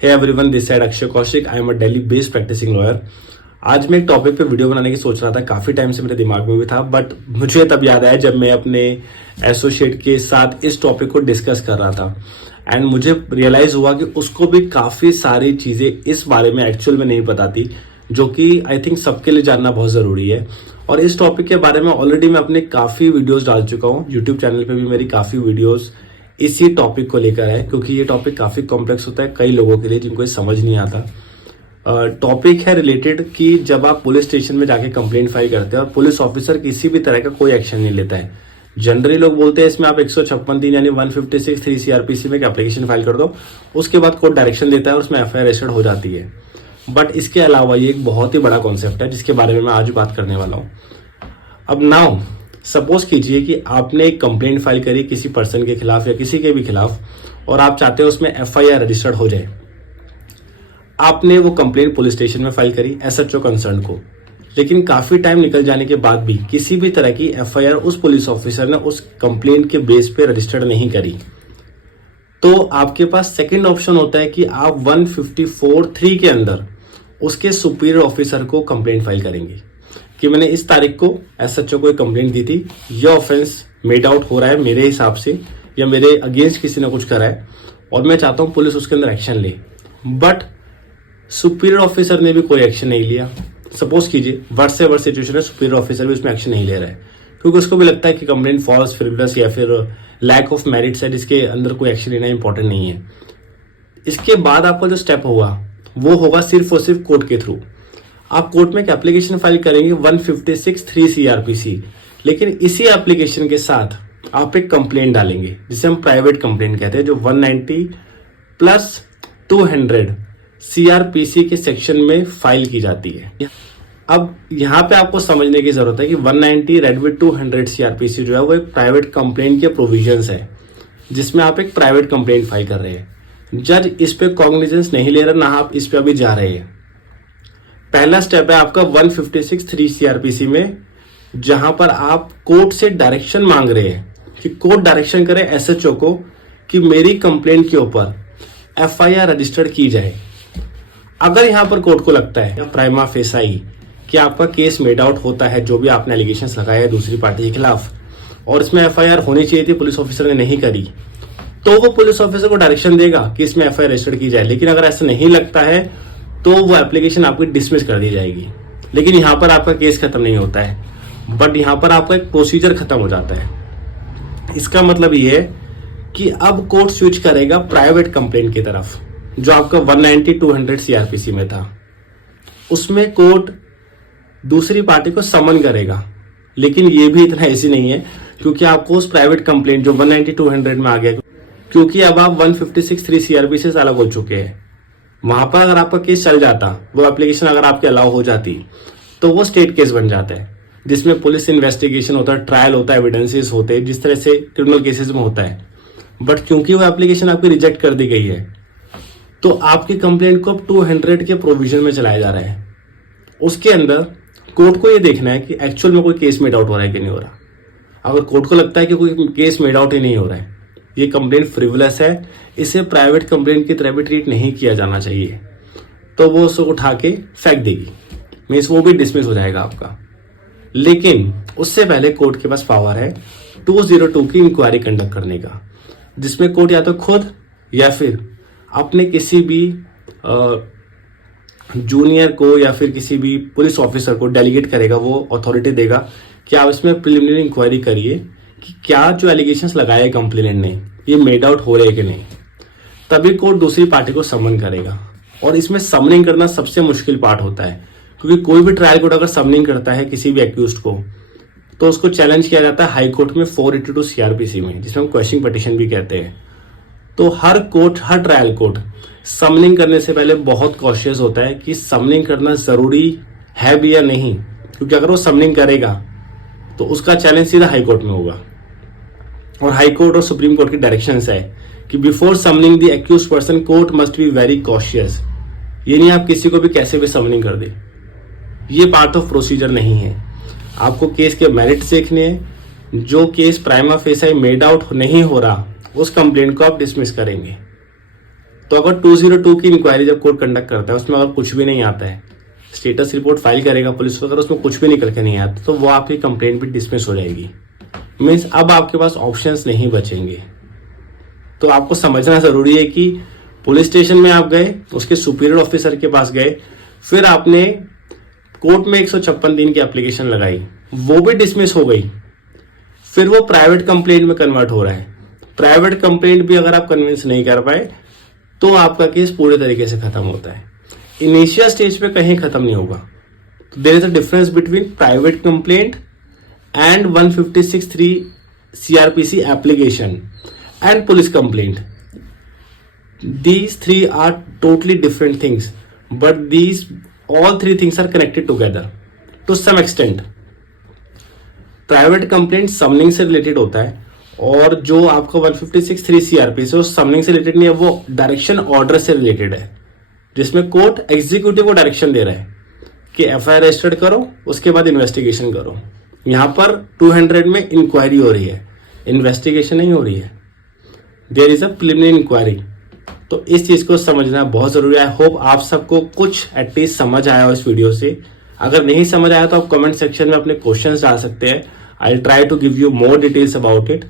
Hey everyone, this side Akshay Kaushik. I am a Delhi based practising lawyer. आज मैं एक topic पे वीडियो बनाने की सोच रहा था, काफ़ी टाइम से मेरे दिमाग में भी था, बट मुझे तब याद आया जब मैं अपने एसोसिएट के साथ इस टॉपिक को डिस्कस कर रहा था एंड मुझे रियलाइज़ हुआ कि उसको भी काफ़ी सारी चीज़ें इस बारे में एक्चुअल में नहीं पता थी, जो कि आई थिंक सबके लिए जानना बहुत ज़रूरी है। और इस टॉपिक के बारे में ऑलरेडी मैं अपने काफ़ी वीडियोज़ डाल चुका हूँ। यूट्यूब चैनल पर भी मेरी काफ़ी वीडियोज़ इसी टॉपिक को लेकर है, क्योंकि ये टॉपिक काफ़ी कॉम्प्लेक्स होता है कई लोगों के लिए जिनको ये समझ नहीं आता। टॉपिक है रिलेटेड कि जब आप पुलिस स्टेशन में जाके कंप्लेंट फाइल करते हैं और पुलिस ऑफिसर किसी भी तरह का कोई एक्शन नहीं लेता है। जनरली लोग बोलते हैं इसमें आप 156(3) यानी 156(3) सीआरपीसी में एक एप्लीकेशन फाइल कर दो, उसके बाद कोर्ट डायरेक्शन देता है और उसमें एफआईआर रजिस्टर्ड हो जाती है। बट इसके अलावा ये एक बहुत ही बड़ा कॉन्सेप्ट है जिसके बारे में मैं आज बात करने वाला हूँ। अब नाउ सपोज कीजिए कि आपने एक कंप्लेंट फाइल करी किसी पर्सन के खिलाफ या किसी के भी खिलाफ, और आप चाहते हो उसमें एफआईआर रजिस्टर्ड हो जाए। आपने वो कंप्लेंट पुलिस स्टेशन में फाइल करी एसएचओ कंसर्न को, लेकिन काफी टाइम निकल जाने के बाद भी किसी भी तरह की एफआईआर उस पुलिस ऑफिसर ने उस कंप्लेंट के बेस पे रजिस्टर्ड नहीं करी, तो आपके पास सेकंड ऑप्शन होता है कि आप 154(3) के अंदर उसके सुपीरियर ऑफिसर को कंप्लेंट फाइल करेंगे कि मैंने इस तारीख को एसएचओ को एक कंप्लेंट दी थी, यह ऑफेंस मेड आउट हो रहा है मेरे हिसाब से या मेरे अगेंस्ट किसी ने कुछ करा है और मैं चाहता हूं पुलिस उसके अंदर एक्शन ले। बट सुपीरियर ऑफिसर ने भी कोई एक्शन नहीं लिया। सपोज कीजिए वर्ष से वर्ष सिचुएशन है, सुपीरियर ऑफिसर भी उसमें एक्शन नहीं ले रहा है क्योंकि उसको भी लगता है कि कंप्लेंट फॉल्स, फ्रिवलस या फिर लैक ऑफ मेरिट्स है जिसके अंदर कोई एक्शन लेना इंपॉर्टेंट नहीं है। इसके बाद आपका जो स्टेप होगा वो होगा सिर्फ और सिर्फ कोर्ट के थ्रू। आप कोर्ट में एक एप्लीकेशन फाइल करेंगे 156(3) सीआरपीसी, लेकिन इसी एप्लीकेशन के साथ आप एक कंप्लेंट डालेंगे जिसे हम प्राइवेट कंप्लेंट कहते हैं, जो 190+200 सीआरपीसी के सेक्शन में फाइल की जाती है। अब यहाँ पे आपको समझने की जरूरत है कि 190/200 सीआरपीसी जो है वो एक प्राइवेट कंप्लेंट के प्रोविजंस है जिसमें आप एक प्राइवेट कंप्लेंट फाइल कर रहे हैं। जज इस पे कॉग्निजेंस नहीं ले रहा, ना आप इस पे अभी जा रहे हैं। पहला स्टेप है आपका 156(3) सीआरपीसी में, जहां पर आप कोर्ट से डायरेक्शन मांग रहे हैं कि कोर्ट डायरेक्शन करे एसएचओ को कि मेरी कंप्लेंट के ऊपर एफआईआर रजिस्टर्ड की जाए। अगर यहां पर कोर्ट को लगता है प्राइमा फेसाई कि आपका केस मेड आउट होता है, जो भी आपने एलिगेशंस लगाए हैं दूसरी पार्टी के खिलाफ, और इसमें एफआईआर होनी चाहिए थी, पुलिस ऑफिसर ने नहीं करी, तो वो पुलिस ऑफिसर को डायरेक्शन देगा कि इसमें एफआईआर रजिस्टर्ड की जाए। लेकिन अगर ऐसा नहीं लगता है तो वो एप्लीकेशन आपकी डिसमिस कर दी जाएगी। लेकिन यहां पर आपका केस खत्म नहीं होता है, बट यहां पर आपका एक प्रोसीजर खत्म हो जाता है। इसका मतलब ये है कि अब कोर्ट स्विच करेगा प्राइवेट कंप्लेंट की तरफ, जो आपका 190/200 सीआरपीसी में था। उसमें कोर्ट दूसरी पार्टी को समन करेगा, लेकिन ये भी इतना ऐसी नहीं है क्योंकि आपको उस प्राइवेट कंप्लेंट जो 190/200 में आ गया, क्योंकि अब आप 156(3) सीआरपीसी से अलग हो चुके हैं। वहां पर अगर आपका केस चल जाता, वो एप्लीकेशन अगर आपके अलाउ हो जाती, तो वो स्टेट केस बन जाता है जिसमें पुलिस इन्वेस्टिगेशन होता है, ट्रायल होता है, एविडेंसेस होते हैं, जिस तरह से क्रिमिनल केसेस में होता है। बट क्योंकि वो एप्लीकेशन आपकी रिजेक्ट कर दी गई है, तो आपकी कंप्लेंट को अब 200 के प्रोविजन में चलाया जा रहा है। उसके अंदर कोर्ट को ये देखना है कि एक्चुअल में कोई केस मेड आउट हो रहा है कि नहीं हो रहा। अगर कोर्ट को लगता है कि कोई केस मेड आउट ही नहीं हो रहा है, ये कंप्लेंट फ्रिवलस है, इसे प्राइवेट कंप्लेंट की तरह भी ट्रीट नहीं किया जाना चाहिए, तो वो उसको उठा के फेंक देगी, मीन्स वो भी डिसमिस हो जाएगा आपका। लेकिन उससे पहले कोर्ट के पास पावर है 202 की इंक्वायरी कंडक्ट करने का, जिसमें कोर्ट या तो खुद या फिर अपने किसी भी जूनियर को या फिर किसी भी पुलिस ऑफिसर को डेलीगेट करेगा, वो अथॉरिटी देगा कि आप इसमें प्रिलिमिनरी इंक्वायरी करिए कि क्या जो एलिगेशंस लगाए कंप्लेनेंट ने ये मेड आउट हो रहे कि नहीं। तभी कोर्ट दूसरी पार्टी को समन करेगा, और इसमें समनिंग करना सबसे मुश्किल पार्ट होता है, क्योंकि कोई भी ट्रायल कोर्ट अगर समनिंग करता है किसी भी एक्यूज्ड को, तो उसको चैलेंज किया जाता है हाई कोर्ट में 482 सीआरपीसी में, जिसमें हम क्वेश्चन पिटीशन भी कहते हैं। तो हर कोर्ट, हर ट्रायल कोर्ट समनिंग करने से पहले बहुत कॉशियस होता है कि समनिंग करना जरूरी है भी या नहीं, क्योंकि अगर वो समनिंग करेगा तो उसका चैलेंज सीधा हाई कोर्ट में होगा। और हाई कोर्ट और सुप्रीम कोर्ट की डायरेक्शंस है कि before summoning the accused person court must be very cautious. ये नहीं आप किसी को भी कैसे भी समनिंग कर दे, ये पार्ट ऑफ प्रोसीजर नहीं है। आपको केस के मेरिट्स देखने हैं। जो case prima facie made out नहीं हो रहा, उस कंप्लेंट को आप डिसमिस करेंगे। तो अगर 202 की इंक्वायरी जब कोर्ट कंडक्ट करता है, उसमें अगर कुछ भी नहीं आता है, स्टेटस रिपोर्ट फाइल करेगा पुलिस को, अगर उसमें कुछ भी निकल के नहीं आता तो वो आपकी कंप्लेंट भी डिसमिस हो जाएगी। मीन्स अब आपके पास ऑप्शंस नहीं बचेंगे। तो आपको समझना जरूरी है कि पुलिस स्टेशन में आप गए, उसके सुपीरियर ऑफिसर के पास गए, फिर आपने कोर्ट में 156 दिन की एप्लीकेशन लगाई, वो भी डिसमिस हो गई, फिर वो प्राइवेट कंप्लेंट में कन्वर्ट हो रहा है। प्राइवेट कंप्लेंट भी अगर आप कन्विंस नहीं कर पाए तो आपका केस पूरे तरीके से खत्म होता है। इनिशियल स्टेज पे कहीं खत्म नहीं होगा। तो there is a difference between private complaint and 156(3) CRPC application and police complaint. These three are totally different things, but all three things are connected together to some extent. Private complaint summoning से related होता है, और जो आपका 156(3) CRPC वो summoning से related नहीं है, वो डायरेक्शन ऑर्डर से रिलेटेड है, जिसमें कोर्ट एग्जीक्यूटिव को डायरेक्शन दे रहा है कि FIR रजिस्टर्ड करो, उसके बाद इन्वेस्टिगेशन करो। यहां पर 200 में इंक्वायरी हो रही है, इन्वेस्टिगेशन नहीं हो रही है। There is a preliminary inquiry. तो इस चीज को समझना बहुत जरूरी है। आई होप आप सबको कुछ एटलीस्ट समझ आया हो इस वीडियो से। अगर नहीं समझ आया तो आप कमेंट सेक्शन में अपने क्वेश्चंस डाल सकते हैं। I try to give you more details about it.